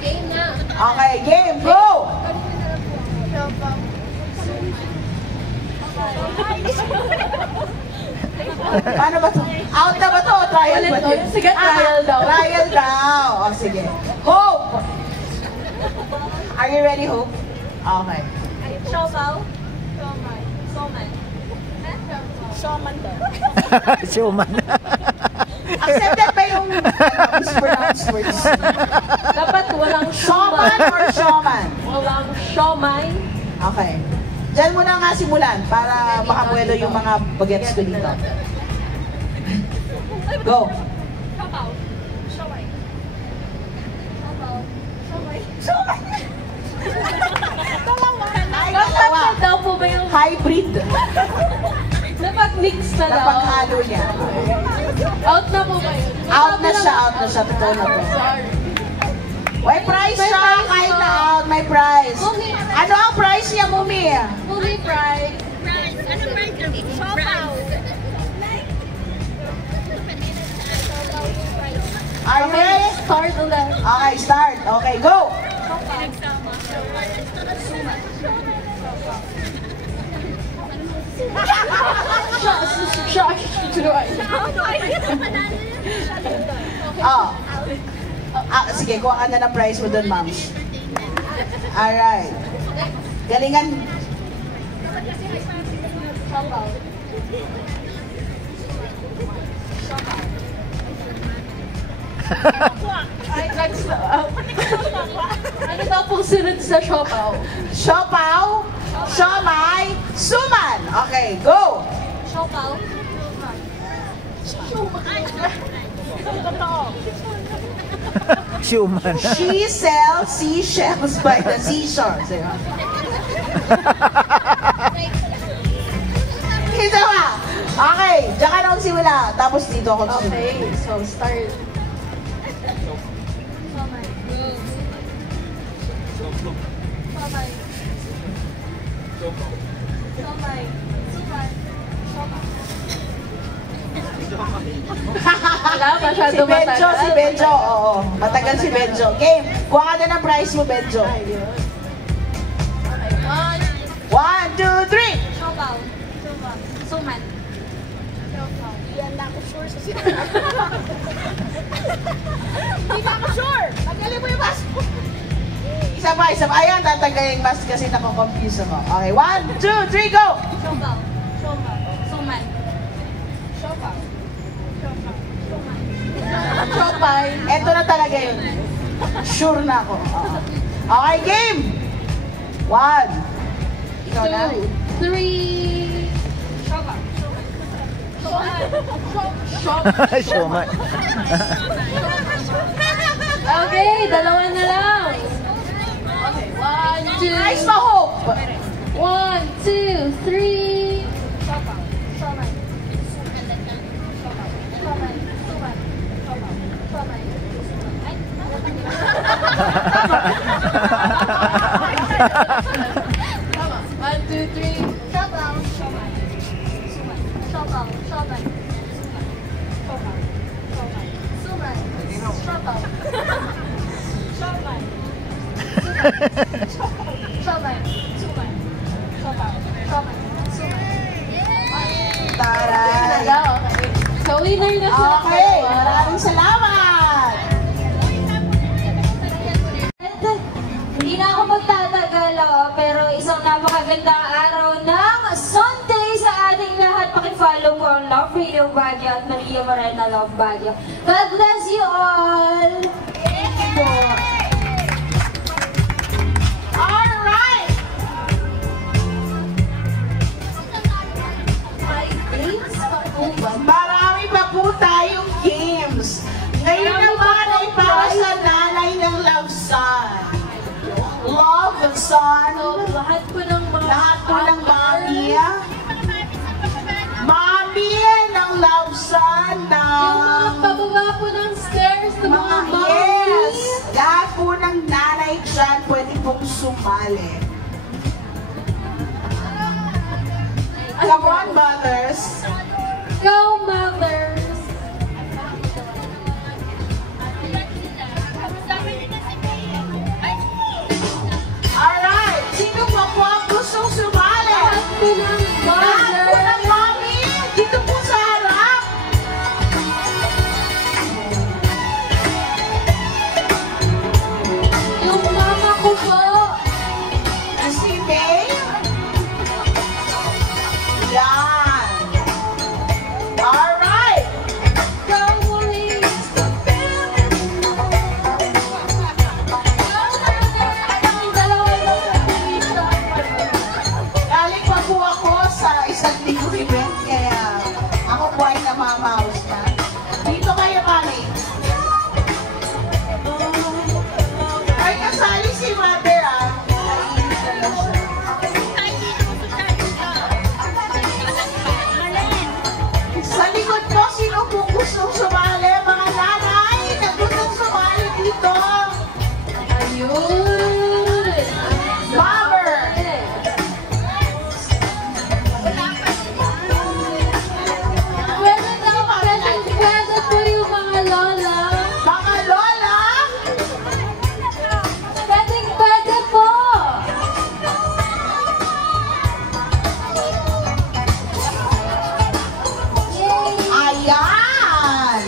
Game na. Okay, game, go! Paano ba ito? Out na ba ito? Trial ba ito? Sige, trial daw. Trial daw. O, sige. Hope! Are you ready, Hope? Okay. Siopaw. Soman. Soman daw. Showman. Accepted ba yung mispronounced words? Dapat walang Showman or showman? Walang siomay. Okay. Diyan mo na nga simulan para makabuelo yung mga bagets ko dito. Go! Siopaw. Siomay. Siopaw. Siomay. Ay, Dapat dalawa. na daw po ba yung Hybrid. dapat mix na daw? Napaghalo niya. Out na po ba yun? Out na siya, out na siya. Totoo na po. Sorry. May prize May siya, prize kahit po. na out, may prize. Mumi. Ano ang prize niya, Mumi? Movie prize. Ano price kami? Siopaw. Are you ready? Start ulit. Okay, start. Okay, go! Oh. Sige, kuha ka na ng prize mo doon, Mams. Alright. Galingan. Ay, next na. Ano daw pong sunod sa siopaw? Siopaw, siomay, suman. Okay, go! Siopaw. Showman. She sells seashells by the seashore. Ito ba? Okay, diyan ka na magsimula. Tapos dito ako susunod. Okay, so start. Wala, masyado Si Benjo, matagal. si Benjo. Oo, matagal si Benjo. Game, kuha ka na ng prize mo, Benjo. Ayun. Okay, 1, 2, 3. siopaw. Suman. Yan na ako sure sa sinasabi. Hindi na ako sure. Tanggalin mo yung mask mo. Isa pa, isa pa. Ayan, tatanggalin yung mask kasi nako-confuse ako. Okay, 1, 2, 3, go! Siopaw. Suman. Siopaw. Siopay. Eto na talaga yun. Sure na ako. Okay, game! 1. Ikaw na. 2, 3. Siopaw. Showman. Okay, dalawa na lang. Okay, 1, 2. Prize pa, Hope! 1, 2, 3. Tama. 1, 2, 3. Siopaw. Siopaw. Siopaw. Suman. Siopaw. Siopaw. Suman. Siopaw. Siopaw. Taray! Okay. So, winner na siya. Okay, maraming salamat! Hindi na ako magtatagal, pero isang napakagandang araw ng Sunday sa ating lahat. Paki-follow po ang Love Radio Baguio at Maria Morena Love Baguio. God bless you all! Alright! My dates pa po ba? Marami pa po tayong games. Ngayon naman ay para sa nanay ng Love Son. Love Son. So, lahat po ng mga Lahat po ng mami. Mami ng Love Son yung mga ng pababa po ng stairs ng mga mga mommy. yes. Lahat po ng nanay dyan pwede pong sumali. Come on, mothers. Go, mothers! Good! Bomber! Pwede daw, pwede po yung mga lola. Mga lola! Pwede po! Ayan!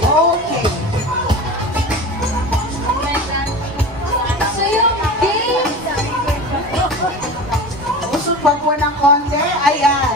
Okay. So yung game, Usog pa po ng konti. Ayan.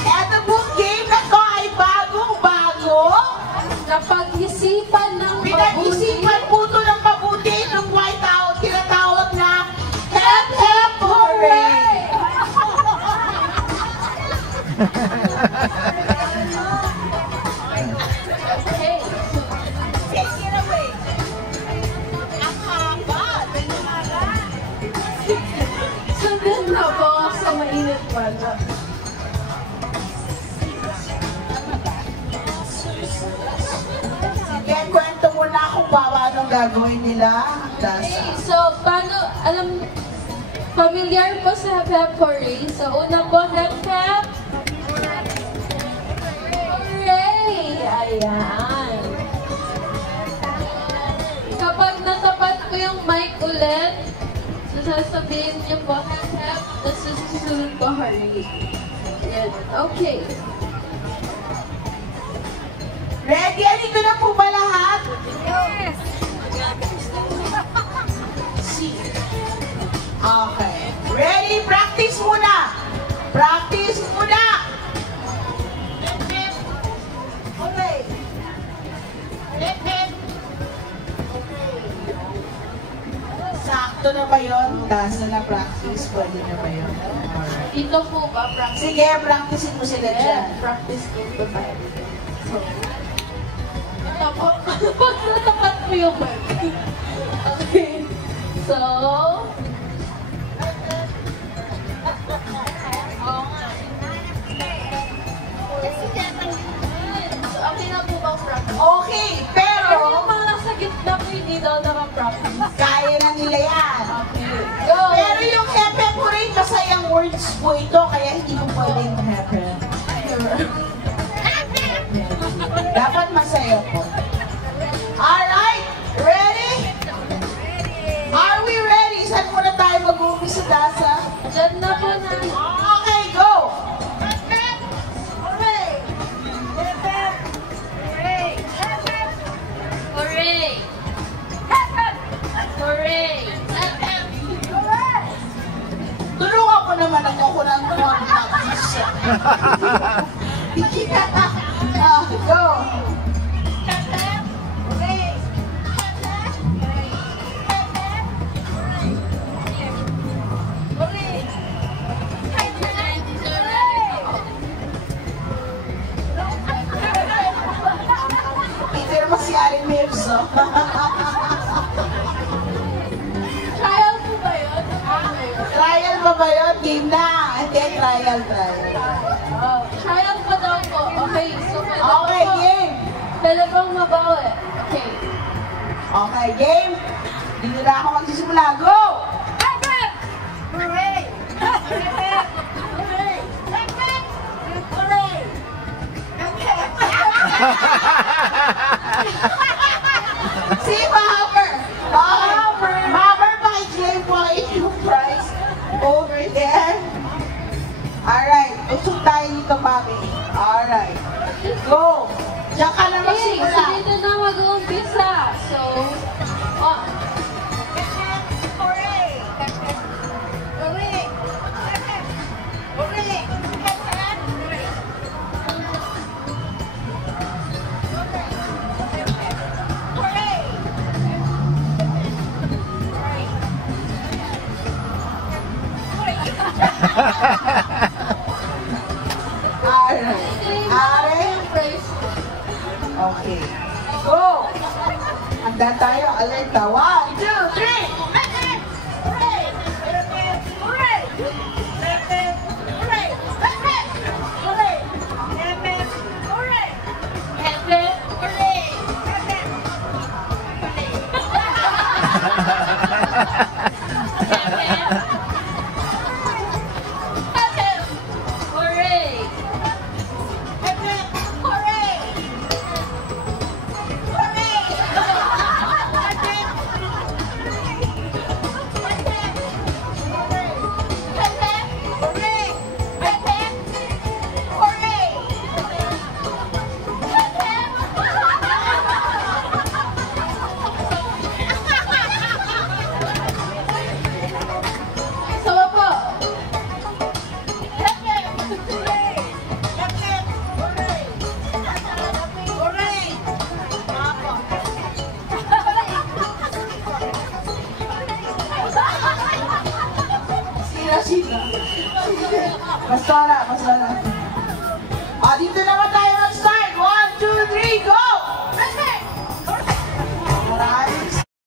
Ito pong game na to ay bagong-bago. napag-isipan ng Pinag-isipan po ito ng mabuti ng White House. Tinatawag na Hep Hep Hooray! Okay. Take it away. Ang haba. Sabihin na po sa mainit pala. Sige, kwento mo na kung paano gagawin nila. Okay, so paano, familiar po sa Hep Hep Hooray. So una po, Hep Hep Hooray! Ayan. Kapag natapat ko yung mic ulit, so sasabihin niyo po, Hep Hep, tapos susunod po Hooray. Ayan, okay. Ready? Ano ko na po ba lahat? Yes! C. Okay. Ready? Practice muna. Practice muna. Okay. Sakto na ba yun? Taas na practice. Pwede na ba yun? Alright. Dito po ba, practice? Sige, practicein mo sila dyan. Practice ko ba tayo? So, pag natapat mo yung mic. Okay. So, okay na po bang practice? Okay, Pero yung pero mga nasa gitna po hindi daw naka-practice. kaya na nila yan. Okay. Go! Pero yung hepe po rin masayang words po ito, kaya hindi mo pwedeng hepe. Dapat masaya po. Alright, ready? Are we ready? Saan muna tayo mag-uumpisa, Dasa? Diyan na po na. Okay, go! Hooray! Hooray! Tulungan ko naman ako ng practice. Go! Peter Masyari Mills, oh. Trial po ba yun? Trial pa ba yun? Game na. Hindi, trial. Trial pa daw po. Okay, so Okay, game. pwede bang mabawi? Okay. Okay, game. Dito na ako magsisimula. Go! Si Mopper. Mopper, pakiclaim po yung prize over there. Alright, usok tayo dito, Mami. Alright. Go! Diyan ka na Okay, so magsimula. dito na mag-uumpisa. So, oh, Alright. Are? praise. Okay. Go! Handa tayo. Alerta. 1, 2, 3! Hebe, hooray! Pastora. Dito na